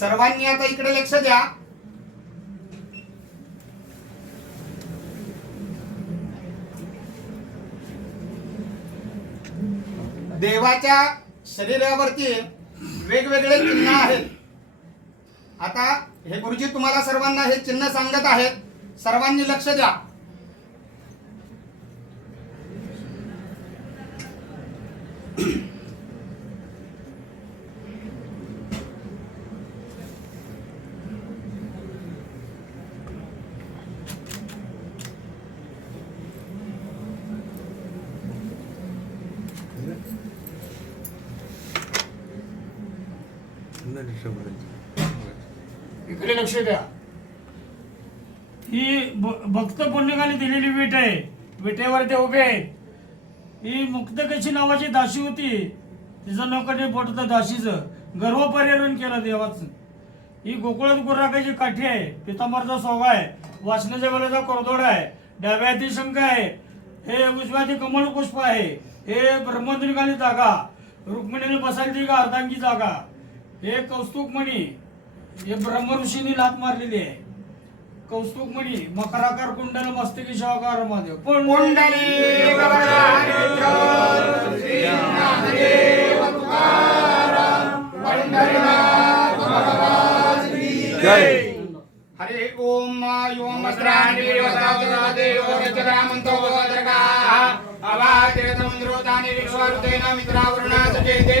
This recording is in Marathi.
सर्वांनी आता इकडे लक्ष द्या. देवाच्या शरीरावरती वेगवेगळे चिन्ह आहेत. आता हे गुरुजी तुम्हाला सर्वांना हे चिन्ह सांगत आहेत. सर्वांनी लक्ष द्या. इकडे लक्ष द्या. ही भक्त पुण्यकाने दिलेली वीट आहे. विटेवर ते उभे आहेत. ही मुक्तकेशी नावाची दासी होती. तिचं नौकटे पोट होतं दासीचं. गर्भपर्यटन केलं देवाचं. ही गोकुळात गुराकाची काठी आहे. पितांबरचा सोगा आहे. वासनाच्या वेळेचा कोरदोड आहे. डाव्या हाती शंख आहे. हे उजव्या हाती कमळ पुष्प आहे. हे ब्रह्मद्रिकाली जागा. रुक्मिणीने बसायला ती अर्धांगी जागा. हे कौस्तुभमणी. हे ब्रह्म ऋषींनी लात मारलेली आहे. कौस्तुभमणी मकराकार कुंडल मस्तकी शिवाकार महादेव कुंडली जय. हरे ओम योम स्त्राणी देवो रचरामंतो भद्रका अवादेतमंद्रोतानि विश्वरुतेन मित्रावरुणासजेते